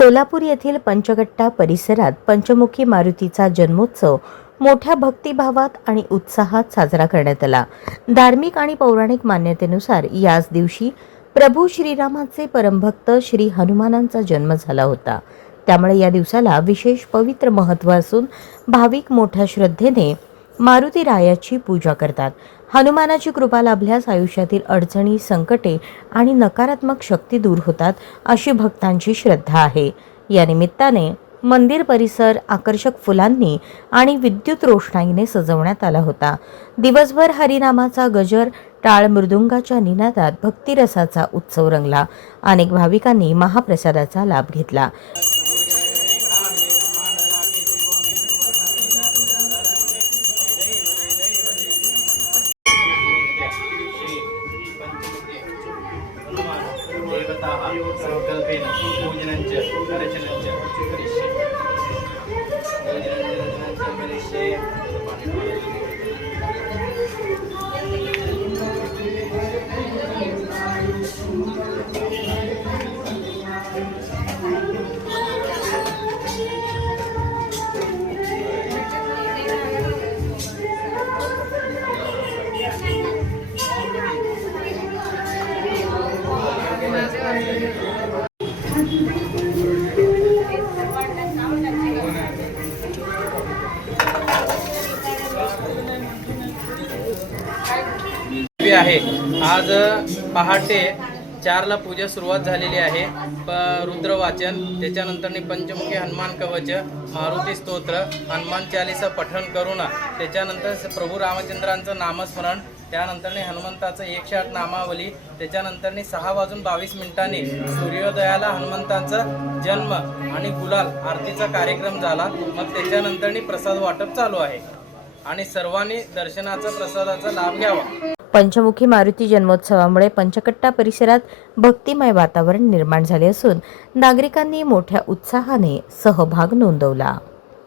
सोलापूर येथील पंचगट्टा परिसरात पंचमुखी मारुतीचा जन्मोत्सव मोठ्या भक्तिभावात आणि उत्साहात साजरा करण्यात आला। धार्मिक आणि पौराणिक मान्यतेनुसार याच दिवशी प्रभू श्रीरामाचे परमभक्त श्री हनुमानांचा जन्म झाला होता। त्यामुळे या दिवसाला विशेष पवित्र महत्त्व असून भाविक मोठ्या श्रद्धेने मारुती रायाची पूजा करतात। हनुमानाची कृपा लाभल्यास आयुष्यातील अडचणी, संकटे आणि नकारात्मक शक्ती दूर होतात अशी भक्तांची श्रद्धा आहे। या निमित्ताने मंदिर परिसर आकर्षक फुलांनी आणि विद्युत रोषणाईने सजवण्यात आला होता। दिवसभर हरिनामाचा गजर, टाळ मृदुंगाच्या निनादात भक्तिरसाचा उत्सव रंगला। अनेक भाविकांनी महाप्रसादाचा लाभ घेतला। संकल्पेन पूजनंच अर्चनंच करिष्ये। आहे आज पहाटे 4ला पूजा सुरुवात झालेली आहे। रुद्र वाचन, त्याच्यानंतर पंचमुखी हनुमान कवच, मारुती स्तोत्र, हनुमान चालीसा पठण करून त्याच्यानंतर प्रभू रामचंद्रांचं नामस्मरण, त्यानंतर हनुमंताचं 108 नामावली, त्याच्यानंतर 6:22 सूर्योदयाला हनुमंताचा जन्म आणि गुलाल आरतीचा कार्यक्रम झाला। मग त्याच्यानंतर प्रसाद वाटप चालू आहे आणि सर्वांनी दर्शनाचा प्रसादाचा लाभ घ्यावा। पंचमुखी मारुती जन्मोत्सवामुळे पंचगट्टा परिसरात भक्तिमय वातावरण निर्माण झाले असून नागरिकांनी मोठ्या उत्साहाने सहभाग नोंदवला।